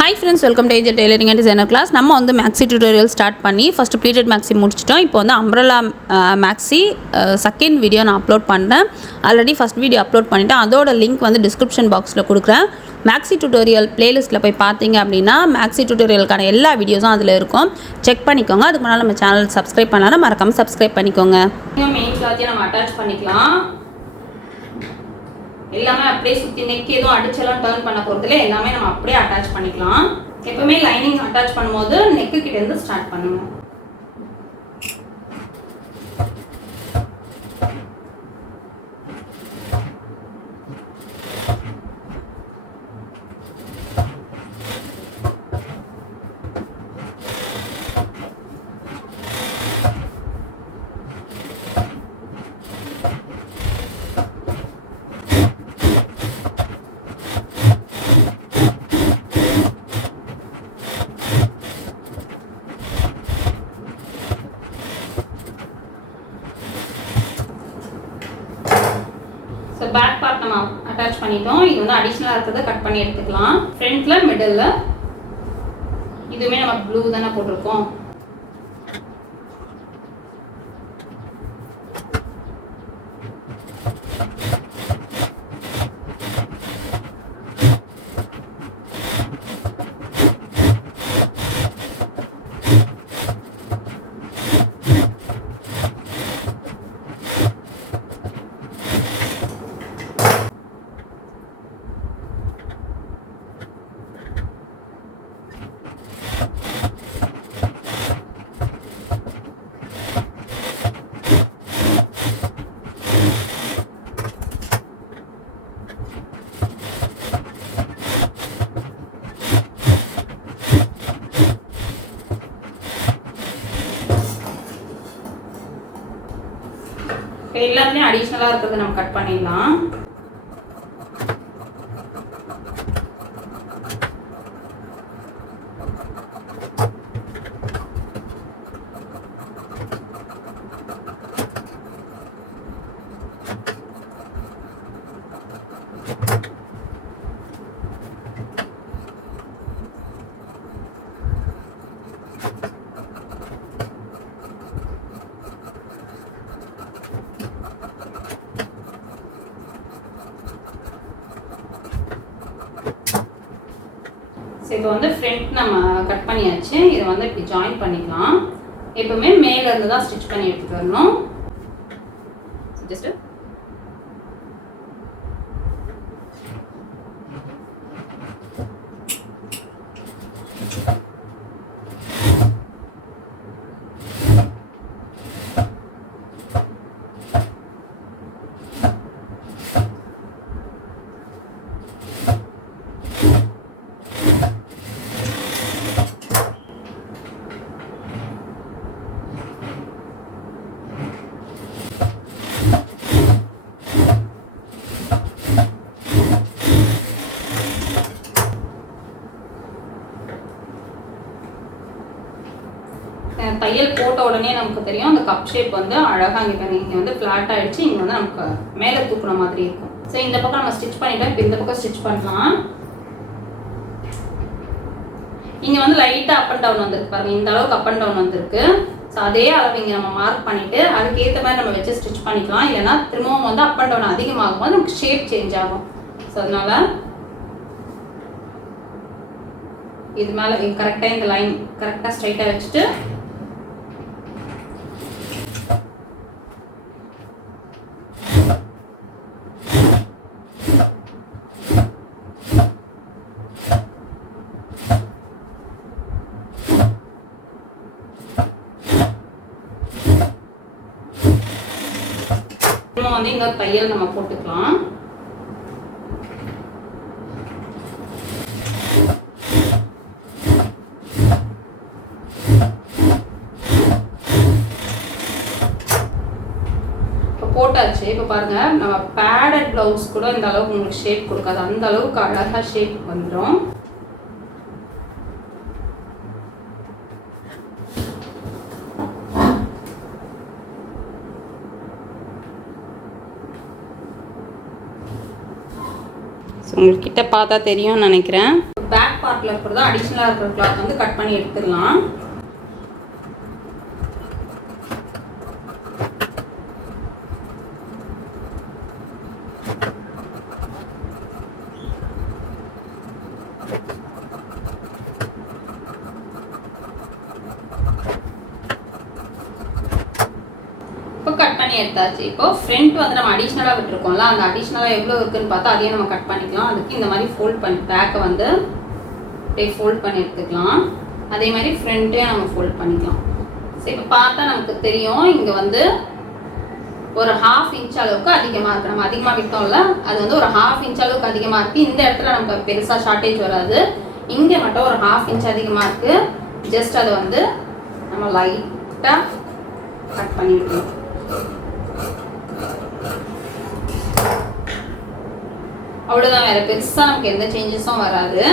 Hi friends, welcome to AJ Tailoring and Designer class. நம்ம வந்து maxi tutorial start பண்ணி first pleated maxi முடிச்சிட்டோம். இப்போ வந்து umbrella maxi செகண்ட் வீடியோ நான் அப்லோட் பண்ணேன். ஆல்ரெடி ஃபர்ஸ்ட் வீடியோ அப்லோட் பண்ணிட்டேன். அதோட லிங்க் வந்து டிஸ்கிரிப்ஷன் பாக்ஸில் கொடுக்குறேன். maxi tutorial பிளேலிஸ்ட்டில் போய் பார்த்தீங்க அப்படின்னா maxi tutorialக்கான எல்லா வீடியோஸும் அதில் இருக்கும். செக் பண்ணிக்கோங்க. அதுக்கு முன்னால் நம்ம சேனல் சப்ஸ்கிரைப் பண்ணாலும் மறக்காமல் சப்ஸ்கிரைப் பண்ணிக்கோங்க. மெயின் கிளாத்தையும் நம்ம அட்டாச் பண்ணிக்கலாம். எல்லாமே அப்படியே சுற்றி நெக் எதுவும் அடிச்செல்லாம் டர்ன் பண்ண போகிறதுல எல்லாமே நம்ம அப்படியே அட்டாச் பண்ணிக்கலாம். எப்பவுமே லைனிங் அட்டாச் பண்ணும்போது நெக்கு கிட்ட இருந்து ஸ்டார்ட் பண்ணுங்க. ஸோ பேக் பார்ட் நம்ம அட்டாச் பண்ணிட்டோம். இது வந்து அடிஷ்னலாக இருக்கிறத கட் பண்ணி எடுத்துக்கலாம். ஃப்ரண்ட்ல மிடில் இதுவுமே நம்ம ப்ளூ தானே போட்டிருக்கோம். எல்லாமே அடிஷ்னலாக இருக்கிறது நம்ம கட் பண்ணிடலாம். இப்போ வந்து ஃப்ரண்ட் நம்ம கட் பண்ணியாச்சு. இதை வந்து இப்படி ஜாயின் பண்ணிக்கலாம். எப்பவுமே மேல இருந்து தான் ஸ்டிச் பண்ணி எடுத்துட்டு வரணும். ஜஸ்ட் தையல் போட்ட உடனே நமக்கு தெரியும் அந்த கப் ஷேப் வந்து அழகாக இங்கே வந்து ஃப்ளாட் ஆகிடுச்சு. இங்கே வந்து நமக்கு மேலே தூக்குன மாதிரி இருக்கும். ஸோ இந்த பக்கம் நம்ம ஸ்டிச் பண்ணிட்டோம். இப்போ இந்த பக்கம் ஸ்டிச் பண்ணலாம். இங்கே வந்து லைட்டாக அப் அண்ட் டவுன் வந்துருக்கு பாருங்கள். இந்த அளவுக்கு அப் அண்ட் டவுன் வந்துருக்கு. ஸோ அதே அளவு இங்கே நம்ம மார்க் பண்ணிவிட்டு அதுக்கேற்ற மாதிரி நம்ம வச்சு ஸ்டிச் பண்ணிக்கலாம். இல்லைன்னா திரும்பவும் வந்து அப் அண்ட் டவுன் அதிகமாகும் போது நமக்கு ஷேப் சேஞ்ச் ஆகும். ஸோ அதனால் இது மேலே கரெக்டாக இந்த லைன் கரெக்டாக ஸ்ட்ரைட்டாக வச்சுட்டு வந்து இங்க தையல் நம்ம போட்டுக்கலாம். இப்போ போட்டாச்சு. இப்போ பாருங்க நம்ம பேடட் பிளவுஸ் கூட இந்த அளவுக்கு உங்களுக்கு ஷேப் கொடுக்காது. அந்த அளவுக்கு அழகா ஷேப் வந்துடும். ஸோ உங்கள்கிட்ட பார்த்தா தெரியும்னு நினைக்கிறேன். பேக் பார்ட் பார்ட்டில் இருக்கிறதோ அடிஷ்னலாக இருக்கிற கிளாத் வந்து கட் பண்ணி எடுத்துடலாம். கட் பண்ணி எடுத்தாச்சு. இப்போ ஃப்ரண்ட் வந்து நம்ம அடிஷ்னலாக விட்டுருக்கோம்ல, அந்த அடிஷ்னலாக எவ்வளோ இருக்குன்னு பார்த்தா அதையும் நம்ம கட் பண்ணிக்கலாம். அதுக்கு இந்த மாதிரி ஃபோல்ட் பண்ணி பேக்கை வந்து அப்படியே ஃபோல்ட் பண்ணி எடுத்துக்கலாம். அதே மாதிரி ஃப்ரண்ட்டையும் நம்ம ஃபோல்ட் பண்ணிக்கலாம். சரி, இப்போ பார்த்தா நமக்கு தெரியும் இங்கே வந்து ஒரு 1/2 இன்ச் அளவுக்கு அதிகமாக இருக்குது. நம்ம அதிகமாக விட்டோம்ல, அது வந்து ஒரு 1/2 இன்ச் அளவுக்கு அதிகமாக இருக்குது. இந்த இடத்துல நமக்கு பெருசாக ஷார்ட்டேஜ் வராது. இங்கே மட்டும் ஒரு 1/2 இன்ச் அதிகமாக இருக்குது. ஜஸ்ட் அதை வந்து நம்ம லைட்டாக கட் பண்ணிவிடணும். அவ்வளோதான், வேற பெருசாக நமக்கு எந்த சேஞ்சஸும் வராது.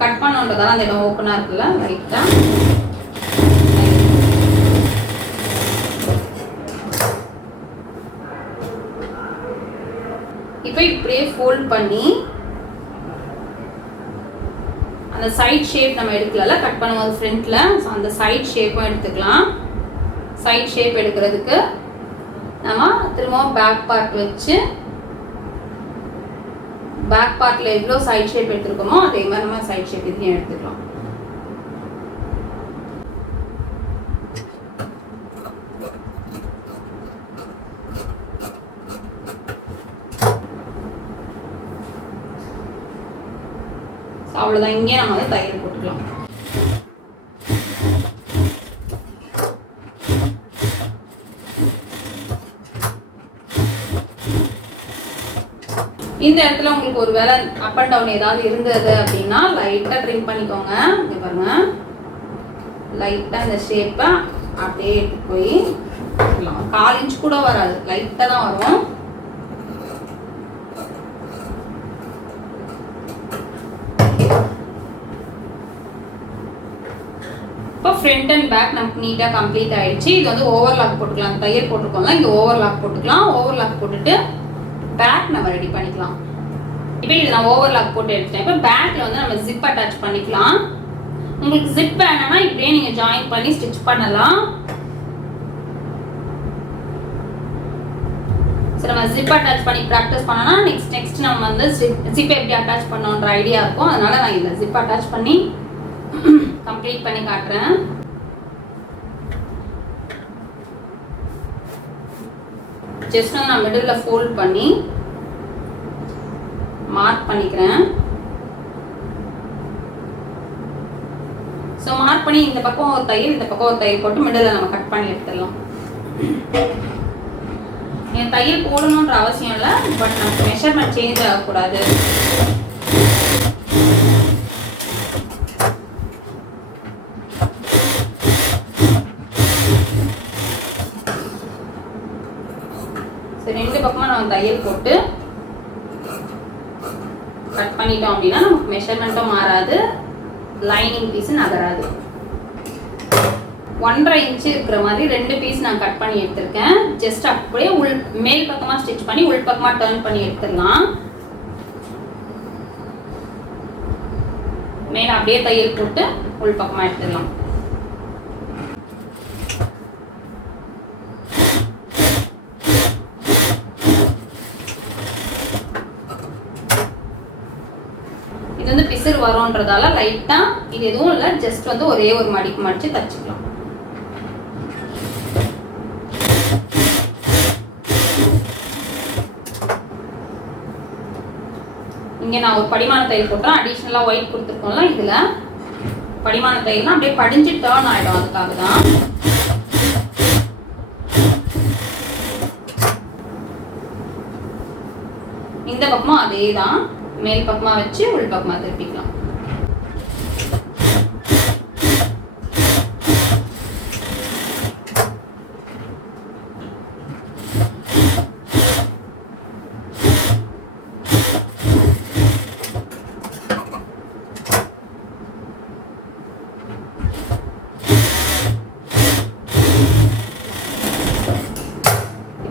கட் பண்ணோன்றதால அந்த இடம் ஓப்பனாக இருக்குல்ல, லைட்டாக இப்போ இப்படியே ஃபோல்ட் பண்ணி அந்த சைட் ஷேப் நம்ம எடுக்கல கட் பண்ணும்போது ஃப்ரண்ட்ல, ஸோ அந்த சைட் ஷேப்பும் எடுத்துக்கலாம். சைட் ஷேப் எடுக்கிறதுக்கு நம்ம திரும்பவும் பேக் பார்ட் வச்சு பேக் பார்ட்ல எவ்வளோ சைட் ஷேப் எடுத்துருக்கோமோ அதே மாதிரி நம்ம சைட் ஷேப் இதையும் எடுத்துக்கலாம். அவ்வளோதான், இங்கே நம்ம வந்து தையல் போட்டுக்கலாம். இந்த இடத்துல உங்களுக்கு ஒரு வேளை அப் அண்ட் டவுன் ஏதாவது இருந்தது அப்படின்னா லைட்டாக ட்ரிம் பண்ணிக்கோங்க. இங்கே பாருங்க, லைட்டாக இந்த ஷேப்பை அப்படியே எடுத்து போய் 1/4 இன்ச் கூட வராது, லைட்டாக தான் வரும். இப்போ ஃப்ரண்ட் அண்ட் பேக் நமக்கு நீட்டாக கம்ப்ளீட் ஆயிடுச்சு. இது வந்து ஓவர்லாக் போட்டுக்கலாம். தையல் போட்டுருக்கோம்ல, இங்கே ஓவர்லாக் போட்டுக்கலாம். ஓவர்லாக் போட்டுட்டு பேக் நம்ம ரெடி பண்ணிக்கலாம். இப்போ இது நான் ஓவர்லாக் போட்டு எடுத்துட்டேன். இப்போ பேக்ல வந்து நம்ம ஜிப் அட்டாச் பண்ணிக்கலாம். உங்களுக்கு ஜிப் வேணும்னா இப்படியே நீங்கள் ஜாயின் பண்ணி ஸ்டிச் பண்ணலாம். சரி, நம்ம ஜிப் அட்டாச் பண்ணி ப்ராக்டிஸ் பண்ணோம்னா நெக்ஸ்ட் நம்ம வந்து ஜிப் எப்படி அட்டாச் பண்ணோன்ற ஐடியா இருக்கும். அதனால நான் இதில் ஜிப் அட்டாச் பண்ணி கம்ப்ளீட் பண்ணி காட்டுறேன். ஜஸ்ட் நான் மிடில்ல ஃபோல்ட் பண்ணி மார்க் பண்ணிக்கிறேன். ஸோ மார்க் பண்ணி இந்த பக்கம் ஒரு தையல் இந்த பக்கம் ஒரு தையல் போட்டு மிடில்ல நம்ம கட் பண்ணி எடுத்துடலாம். என் தையல் போடணுன்ற அவசியம் இல்லை, பட் நமக்கு மெஷர்மெண்ட் சேஞ்ச் ஆகக்கூடாது. ரெண்டு பக்கமா நம்ம தையல் போட்டு கட் பண்ணிட்டோம் அப்படின்னா நமக்கு மெஷர்மெண்ட்டும் மாறாது, லைனிங் பீஸ் நகராது. 1.5 இன்ச் இருக்கிற மாதிரி 2 பீஸ் நான் கட் பண்ணி எடுத்திருக்கேன். ஜஸ்ட் அப்படியே மேல் பக்கமா ஸ்டிச் பண்ணி உள் பக்கமா டர்ன் பண்ணி எடுத்துடலாம். மேல அப்படியே தையல் போட்டு உள் பக்கமா எடுத்துடலாம். இது வந்து பிசர் வரும்ன்றதால லைட்டா, இது எதுவும் இல்லை, ஜஸ்ட் வந்து ஒரே ஒரு மடிப்பு மடிச்சு தச்சுக்கலாம். இங்க நான் ஒரு படிமான தையல் போட்டேன். அடிஷனலா ஒயிட் கொடுத்துருக்கோம்ல, இதுல படிமான தையல்லாம் அப்படியே படிஞ்சு டர்ன் ஆயிடும். அதுக்காக தான். இந்த பக்கமும் அதே தான், மேல் பக்கமா வச்சு உள் பக்கமா திருப்பிக்கலாம்.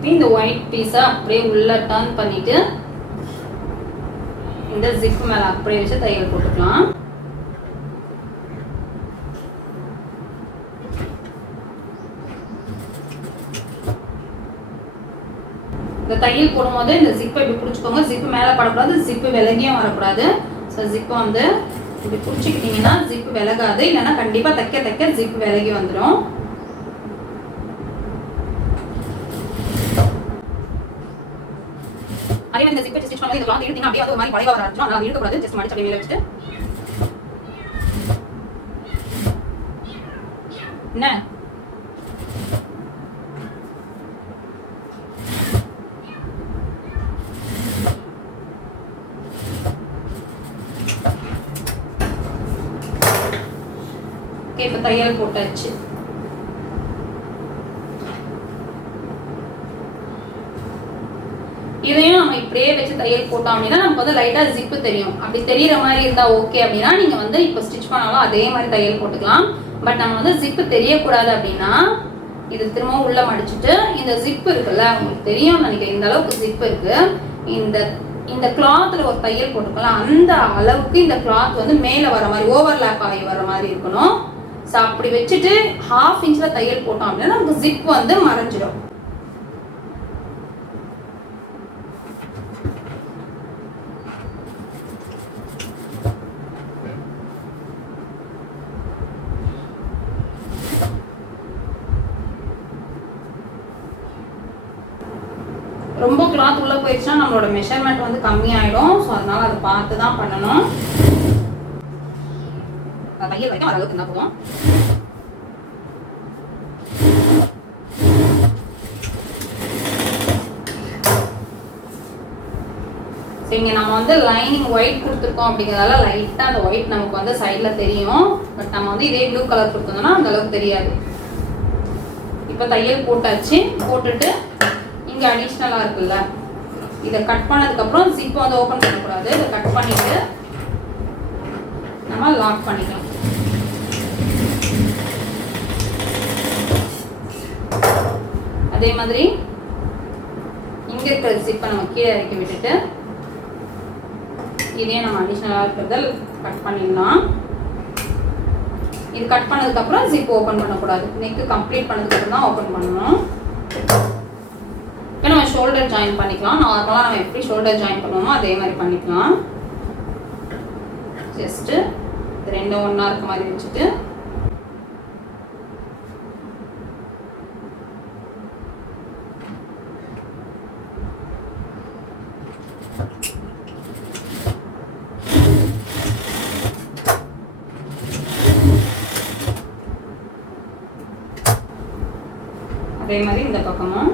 இப்போ இந்த ஒயிட் பீஸை அப்படியே உள்ள டர்ன் பண்ணிட்டு இந்த ஜிப் மேலே அப்படியே வச்சு தையல் போட்டுக்கலாம். இந்த தையல் போடும்போது இந்த ஜிப்பை இப்படி பிடிச்சிக்கோங்க. ஜிப்பு மேலே படக்கூடாது, ஜிப்பு விலகியும் வரக்கூடாது. ஸோ ஜிப்பை வந்து இப்படி பிடிச்சிக்கிட்டிங்கன்னா ஜிப்பு விலகாது, இல்லைன்னா கண்டிப்பாக தைக்க தைக்க ஜிப்பு விலகி வந்துடும். அதே மாதிரி இந்த ஜிப்பை ஸ்டிச் பண்ணும்போது இந்த கிளாத் இழுத்தீங்கன்னா அப்படியே ஒரு மாதிரி வளைவா வர ஆரம்பிச்சிடும். அதனால இழுக்கக்கூடாது, ஜஸ்ட் மடிச்சு அப்படியே மேலே வச்சுட்டு என்ன இப்போ தையல் போட்டாச்சு. இதையும் நம்ம இப்படியே வச்சு தையல் போட்டோம் அப்படின்னா நமக்கு வந்து லைட்டா ஜிப்பு தெரியும். அப்படி தெரியற மாதிரி இருந்தா ஓகே அப்படின்னா நீங்க வந்து இப்போ ஸ்டிச் பண்ணாலும் அதே மாதிரி தையல் போட்டுக்கலாம். பட் நம்ம வந்து ஜிப்பு தெரியக்கூடாது அப்படின்னா இது திரும்பவும் உள்ள மடிச்சுட்டு இந்த ஜிப்பு இருக்குல்ல, உங்களுக்கு தெரியும் நினைக்கிறேன், இந்த அளவுக்கு ஜிப்பு இருக்கு. இந்த கிளாத்ல ஒரு தையல் போட்டுக்கலாம். அந்த அளவுக்கு இந்த கிளாத் வந்து மேல வர மாதிரி ஓவர்லேப் ஆகி வர மாதிரி இருக்கணும். ஸோ அப்படி வச்சுட்டு 1/2 இன்ச்ல தையல் போட்டோம் அப்படின்னா நமக்கு ஜிப் வந்து மறைஞ்சிடும். ரொம்ப கிளாத் உள்ள போயிடுச்சுன்னா நம்மளோட மெஷர்மெண்ட் வந்து கம்மியாயிடும். ஸோ அதனால அதை பார்த்து தான் பண்ணணும். தையல் வரைக்கும் அளவுக்கு இருந்தால் போதும். சரிங்க, நம்ம வந்து லைனிங் ஒயிட் கொடுத்துருக்கோம் அப்படிங்கிறதால லைட்டாக அந்த ஒயிட் நமக்கு வந்து சைடில் தெரியும். பட் நம்ம வந்து இதே ப்ளூ கலர் கொடுத்தோம்னா அந்த அளவுக்கு தெரியாது. இப்போ தையல் போட்டாச்சு. போட்டுட்டு இங்கே அடிஷ்னலாக இருக்குல்ல, இதை கட் பண்ணதுக்கப்புறம் ஜிப்பை வந்து ஓப்பன் பண்ணக்கூடாது. இதை கட் பண்ணிவிட்டு நம்ம லாக் பண்ணிக்கலாம். அதே மாதிரி இங்கே இருக்கிற ஜிப்பை நம்ம கீழே இறக்கி விட்டுட்டு இதே நம்ம அடிஷ்னலாக இருக்கிறத கட் பண்ணிடலாம். இது கட் பண்ணதுக்கப்புறம் ஜிப் ஓப்பன் பண்ணக்கூடாது. நெக்கு கம்ப்ளீட் பண்ணதுக்கப்புறம் தான் ஓப்பன் பண்ணணும். இப்போ நம்ம ஷோல்டர் ஜாயின் பண்ணிக்கலாம். நார்மலாக நம்ம எப்படி ஷோல்டர் ஜாயின் பண்ணுவோமோ அதே மாதிரி பண்ணிக்கலாம். ஜஸ்ட்டு ரெண்டும் ஒன்றா இருக்க மாதிரி வச்சுட்டு அதே மாதிரி இந்த பக்கமும்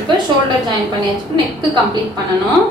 இப்போ ஷோல்டர் ஜாயின் பண்ணியாச்சு. நெக்கு கம்ப்ளீட் பண்ணணும்.